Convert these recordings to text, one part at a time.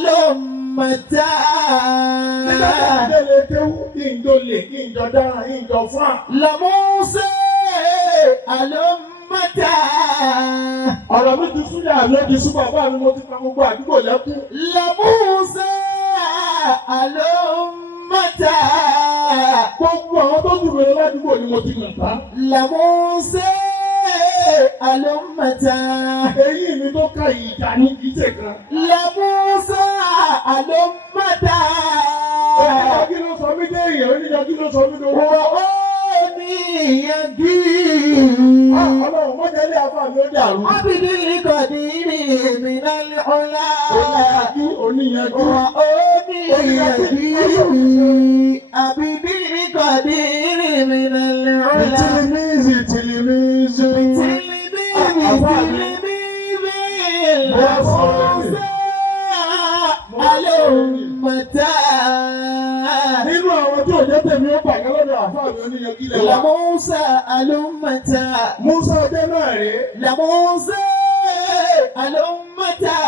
ألمتا لموسى ألمتا ọ̀rọ̀ mi ti súnjà lójú sí bàbá mi mo ti pa gbogbo àdúgbò lẹ́kún. لموسى ألمتا gbogbo àwọn tó dùn mí ládùúgbò ni mo ti nà tán. لموسى ألمتا èyí mi tó ká ìjà ní ìjẹ kan. لموسى ألمتا ọ̀rọ̀ kí ló sọ mí dé èèyàn oníjà kí ló sọ mí lówó. وأنيانgi ọlọ́run mọ́jẹ́lé afá mi ó dàrú. عبد القدير من العلا oníyanjú. وأنيانgi عبد القدير من العلا tìlímìzì tìlímìzì. ألمتا nínú àwọn tí ò jẹ́ tèmi ó pàgẹ́ lọ́dọ̀ àfá mi oníyanjú lẹ́wà. لموسى ألمتا Musa ọjọ́ náà rèé. لموسى ألمتا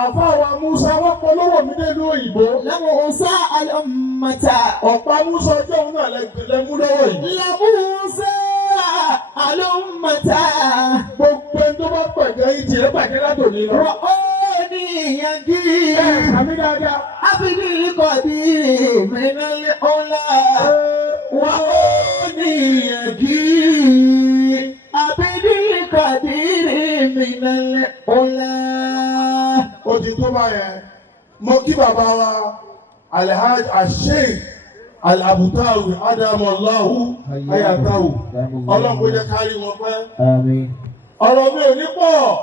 àfá wa Musa wọ́n polówó mi dé ìlú òyìnbó. لموسى ألمتا ọ̀pá Musa ọjọ́ náà lẹ́mú lọ́wọ́ yìí. لموسى ألمتا gbogbo ẹni tó bá pẹ̀gẹ́ ìjì rẹ̀ pàgẹ́ látòní lọ. وأنيانgi àmì dáadáa. عبد القدير من العلا وأنيانgi عبد القدير من العلا. ó ti tó báyẹn mo kí bàbá wa Alhaji Sheikh Al-Abutawi Adamallahu Hayatahu ọlọ́run kó jẹ́ kárí wọn pẹ́. Àmín. ọ̀rọ̀ mi ò ní pọ̀.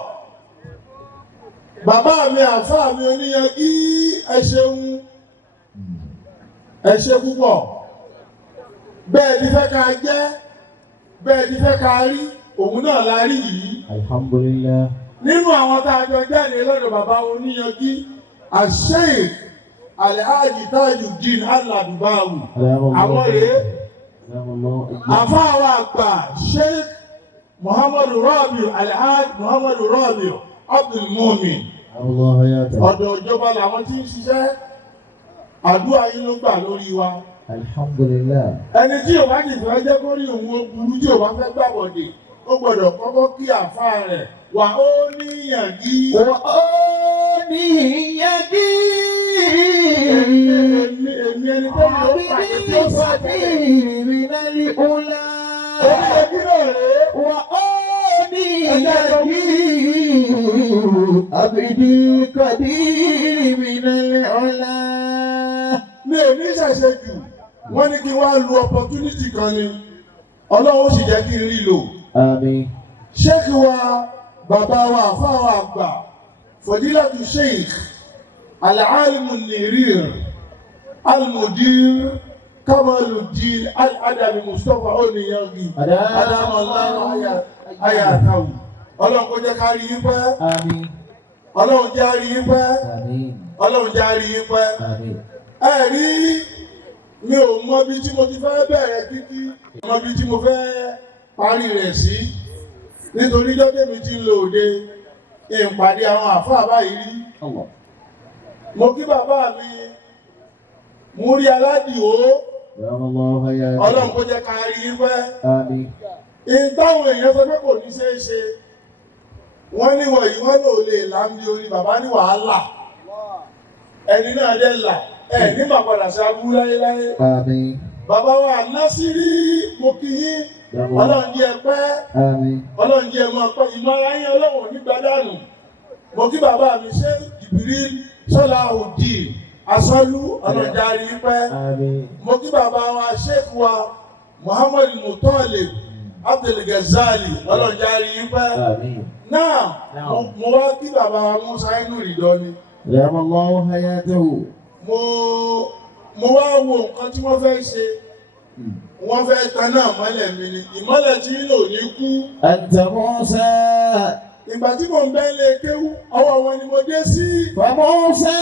bàbá mi àfáà mi oníyanjú ẹ ṣeun ẹ ṣe púpọ̀. bẹ́ẹ̀ ti fẹ́ ká jẹ́ bẹ́ẹ̀ ti fẹ́ ká rí òun náà la rí yìí. Alhamdulillah. nínú àwọn tá a jọ jáde lọ́dọ̀ bàbá oníyanjú Sheikh Alhaji Tajuddin Al-Adubawu àwọn rèé. àfáà wa àgbà Sheikh Muhammadu Rabiu Alhaji Muhammadu Rabiu Abdul Mumin. ọ̀dọ̀ ìjọba làwọn tí ń ṣiṣẹ́ àdúrà yín ló gbà lórí wa. Alhamdulillah. ẹni tí ò bá jì fẹ́ jẹ́ kó rí òun ó burú tí ò bá fẹ́ gbàbọ̀dè ó gbọ́dọ̀ kọ́kọ́ kí àfáà rẹ̀ wà ó níyànjú. وأنيانgi èmi ẹni tó ní ó pàdé tí ó pàdé. من العلا oníyanjú náà rèé. وأنيانgi عبد القدير من العلا. mi ò ní ṣẹ̀ṣẹ̀ jù wọ́n ní kí wá lu opportunity kan ni ọlọ́run sì jẹ́ kí n rí lò. Àmín. sheikh wa bàbá wa àfáà wa àgbà fadilatu sheikh al-alimu nirir al-mudir Kamaluddin al-Adabi Mustapha Oniyangi adamallahu hayatahu ọlọ́run kó jẹ́ ká rí yín pẹ́. Àmín. ọlọ́run jẹ́ á rí yín pẹ́. Àmín. ọlọ́run jẹ́ á rí yín pẹ́. Àmín. ẹ rí mi ò mọ bí tí mo ti fẹ́ bẹ̀rẹ̀ títí mọ bí tí mo fẹ́ parí rẹ̀ sí nítorí jọ́dé mi ti ń lo òde ìpàdé àwọn àfáà báyìí rí. mo kí bàbá mi Múrí Aládìó ọlọ́run kó jẹ́ ká rí yín pẹ́. Àmín. ìtàwọn èèyàn sọ pé kò ní ṣeé ṣe wọ́n ní wọ̀nyí wọ́n lò lè láńbí orí bàbá ní wàhálà ẹni náà dẹ́ là ẹ̀ ní màpadà sí abúrú láyéláyé. Àmín. bàbá wa Násírì mo kí yín ọlọ́run jẹ́ ẹ pẹ́. Àmín. ọlọ́run jẹ́ ẹ mọ́ pẹ́ ìmọ̀ra yín ọlọ́run nígbà dànù. mo kí bàbá mi ṣe Jibril Salahuddin Asọ́lú ọlọ́run jẹ́ àrí pẹ́. Àmín. mo kí bàbá wa Sheikh wa Muhammad Mutalib Abdul Ghazali ọlọ́run jẹ́ àrí pẹ́. Àmín. náà mo wá kí bàbá wa Musa Ainu Ridho ni. Adamallahu hayatahu. mo wá wo nǹkan tí wọ́n fẹ́ ṣe wọ́n fẹ́ taná mọ́lẹ̀ mi ni ìmọ́lẹ̀ tí lò ní kú. Anta Musa. ìgbà tí mo ń bẹ́ lé kéwú ọwọ́ wọn ni mo dé sí. Fa Musa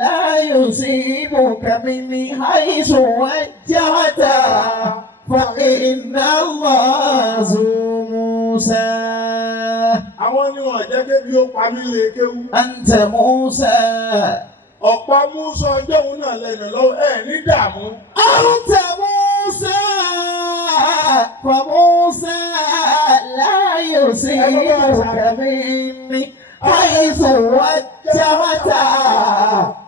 la yusibuka min haythu wajjahta fa inna Allah zu Musa. àwọn ni wọ́n jẹ́ kébi ó pa mí lè kéwú. أنت موسى ọ̀pá Músà ọjọ́ òun náà lẹ́nu lọ́wọ́ ẹ̀ ní dààmú. أنت موسى فموسى لا يصيبك مني حيث وجهت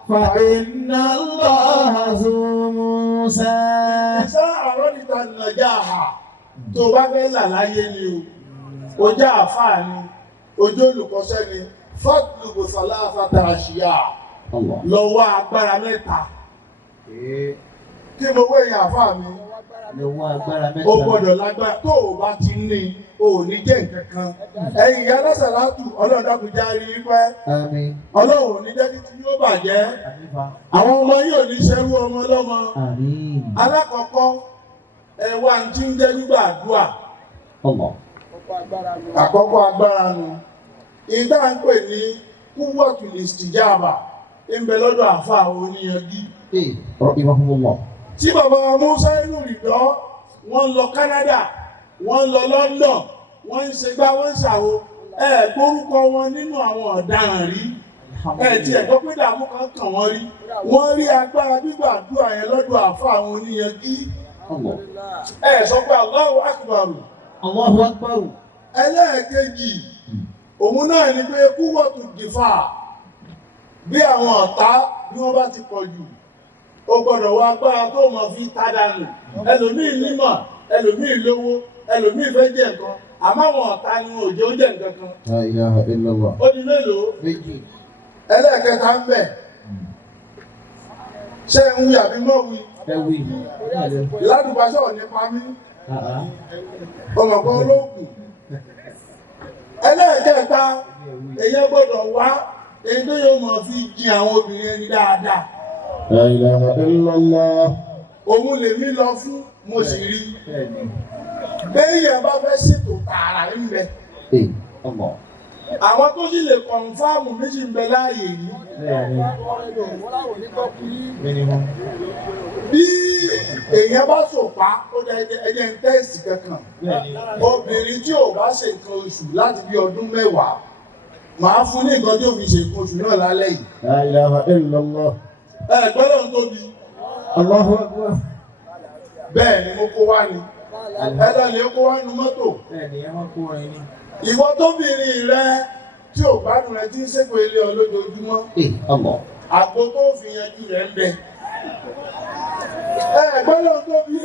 فإن الله ذو موسى. Ìsá àrọ́dìta nàìjáà tó bá fẹ́ là láyé ni o jẹ́ àfáà ni ojú olùkọ́ṣẹ́ ni fọ́tùlùkù sàláfàtà àṣìyà lọ́wọ́ agbára mẹ́ta. Kí mo wé yẹn àfáà mi? Lọ́wọ́ agbára mẹ́ta. O gbọ́dọ̀ lágbára tó o bá ti ní o ò ní jẹ́ nǹkan kan. Ẹ̀yin ìyá lọ́sàlátù Ọlọ́run dákun járí pẹ́. Àmín. Ọlọ́run ò ní jẹ́ títí yóò bàjẹ́. Àwọn ọmọ yìí ò ní ṣerú ọmọ lọ́mọ. Àmín. Alákọ̀ọ́kọ́ ẹ̀wà ń tí ń jẹ́ gbígbàdúrà. Àkọ́kọ́ agbára nu. Ìdá ń pè ní kúwọ́tù lìstìjáàbà ń bẹ lọ́dọ̀ àfáà Oníyangi. Tí bàbá Músà Àínú Ridọ́ wọ́n lọ Canada, wọ́n lọ London, wọ́n ń ṣe gbá wọ́n ń ṣàwo, gbórúkọ wọn nínú àwọn ọ̀daràn rí. Tí ẹ̀gbọ́ pé dààmú kan kàn wọ́n rí. Wọ́n rí agbára gbígbàdúrà yẹn lọ́dọ̀ àfáà Oníyangi. Sọ pé Allahu Akbar. Allahu Akbar. Ẹlẹ́ẹ̀kejì, òun náà ni pé kúwọ́tù dìfà. Bí àwọn ọ̀tá bí wọ́n bá ti pọ̀ jù, ó gbọ́dọ̀ wá agbára tó mọ̀ fi tádànù. Ẹlòmíì nímọ̀, ẹlòmíì lówó, ẹlòmíì fẹ́ jẹ nǹkan, àmọ́ àwọn ọ̀tá ni wọn ò jẹ́ ó jẹ nǹkan kan. La ilaha illallah. Ó di mélòó? Méjì. Ẹlẹ́ẹ̀kẹta ń bẹ. Ṣé ń wí àbí mọ́ wí? Ẹ wí. Ládùúgbàṣọ́ nípa mí. Ọmọkàn olóògùn. Ẹlẹ́ẹ̀kẹta, èyàn gbọ́dọ̀ wá èyí tó yóò mọ̀ fi jin àwọn obìnrin ẹni dáadáa. La ilaha illallah. Òun lè mí lọ fún mo sì rí. Béèyàn bá fẹ́ ṣètò tààrà ń bẹ. Àwọn tó sì lè kọ̀nfáàmù méjì ń bẹ láàyè yìí. Bí èèyàn bá sòpá, ó dá ẹjẹ́ ń tẹ́ẹ̀sì kankan. Obìnrin tí ò bá ṣe nǹkan oṣù láti bí ọdún 10, màá fún ní nǹkan tí ó fi ṣe nǹkan oṣù náà lálẹ́ yìí. La ilaha illallah. Gbọ́dọ̀ ń tóbi. Allahu Akbar. Bẹ́ẹ̀ ni mo kó wá ni. Ẹ̀dá ni ó kó wá nu mọ́tò. Ìwọ tóbìnrin rẹ tí ò gbádùn rẹ tí ń ṣépè ilé ọ lójoojúmọ́. Àgbo tó fi yanjú rẹ̀ ń bẹ. Gbọ́dọ̀ ń tóbi.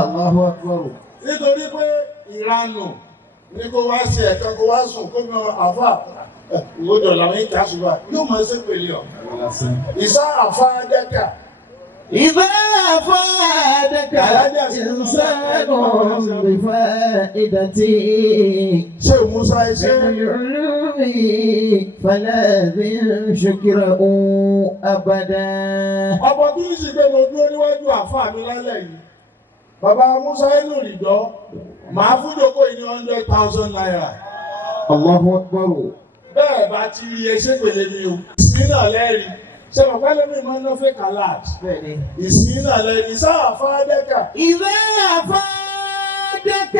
Allahu Akbar. Nítorí pé ìranù ní kó wá ṣe ẹ̀kan kó wá sùn kó mọ àfà ìwọ́dọ̀ làwọn ìkà ṣùgbọ́n yóò mọ̀ ṣépè ilé ọ. Ìsá àfà dẹ́kà. إذا أفادك إنسان بفائدتي Ṣé Músà ẹṣẹ́? فلازم شكره أبدا. Ọ̀pọ̀ tó ń ṣe pé mo dúró níwájú àfáà mi lálẹ́ yìí. Bàbá Músà Àínú Ridọ́, màá fún jókòó yìí ní 100,000 naira. Allahu Akbar. Bẹ́ẹ̀ bá ti rí ẹṣẹ́ pèlè mi o. Ìsìn náà lẹ́rìí. Ṣé bàbá lẹ́mí máa ń ná fẹ́ kàláàt? Ìsìn náà lẹ́rìí. Sáà fàádẹ́kà. إذا أفادك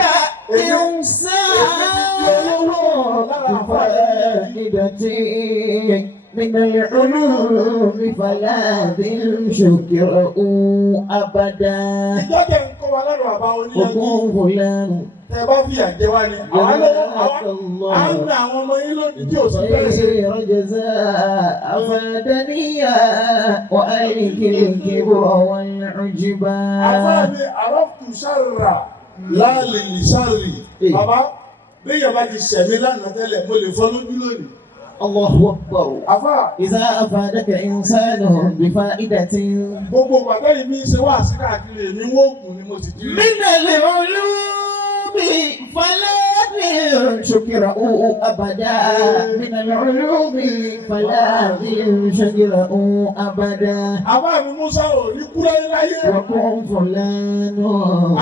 إنسان بفائدتي من العلوم فلازم شكره أبدا. Ìjọ́jẹ́ ń kọ́ wa lọ́rọ̀ àbá Oníyangi. وكن فلان Tẹ bá fi àjẹ́ wá ní. Àwọn ọmọ yín lónìí tí ò sí bẹ́ẹ̀ ṣe. جزاء أفادني وأهلك الكبر والعجبا. Àfáàní àrọ́pù ṣàrà láàlè ní ṣàrì. Bàbá, bí ìyá bá ti ṣẹ̀mí lánàá tẹ́lẹ̀, mo lè fọ́ lójú lónìí. الله أكبر. Àfá, إذا أفادك إنسان بفائدة gbogbo pàtàkì mi ṣe wá sí káàkiri èmi wóògùn ni mo sì jí rí. من العلوم فلازم شكره أبدا. من العلوم فلازم شكره أبدا. Àbá mi Músà ò ní kúrẹ́ láyé. وكن فلان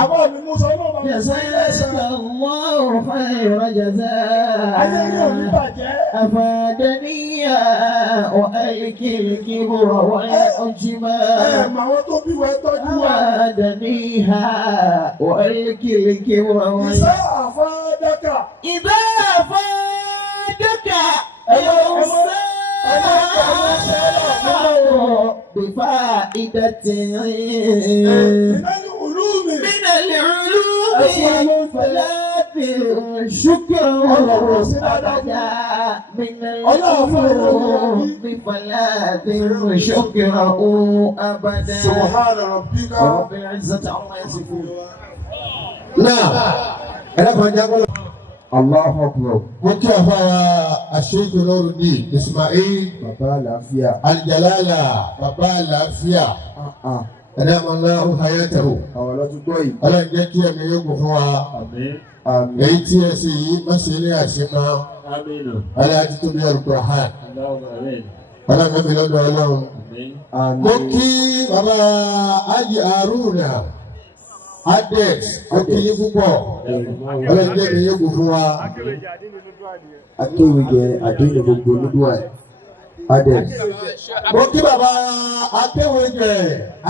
Àbá mi Músà náà bá mi جزاك الله خير Ayé ní òní جزاء. bàjẹ́. أفادني وألك الكبر والعجبا. Màwọn tó bí wẹ́ tọ́jú wa. أفادنيها وألك الكبر Ìsá àfádẹ́kà. إذا أفادك بفائدة من العلوم فلا شكر أبدا من العلوم فلا شكر أبدا سبحان ربك رب العزة عما يصفون. نعم أنا بنجاكم الله أكبر. وكيف الشيخ نورودين إسماعيل بابا Alafia Al-Jalala bàbá Alafia أدام الله حياته àwọn ọlọ́tún gbọ́ yìí. Ọlọ́run jẹ́ kí ẹ̀mí yóò kún fún wa àmín èyí tí ẹ sì yí mọ́sẹ̀ ní àṣemá àmín Ọlọ́run àti tóbi Al-Qur'an àmín Ọlọ́run mẹ́fì lọ́dọ̀ Ọlọ́run. Mo kí bàbá Ájì Haruna Adex mo kí yín púpọ̀ Ọlọ́run jẹ́ kí yín kún fún wa. akéwìjẹ àdéhùn gbogbo nídùú Adex. Mo kí bàbá akéwìjẹ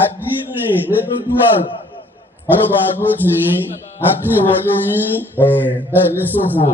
àdínì nínú dúwà ọlọ́ba àdúró tì yín akíwọlé yín ẹ̀ ní ṣòfò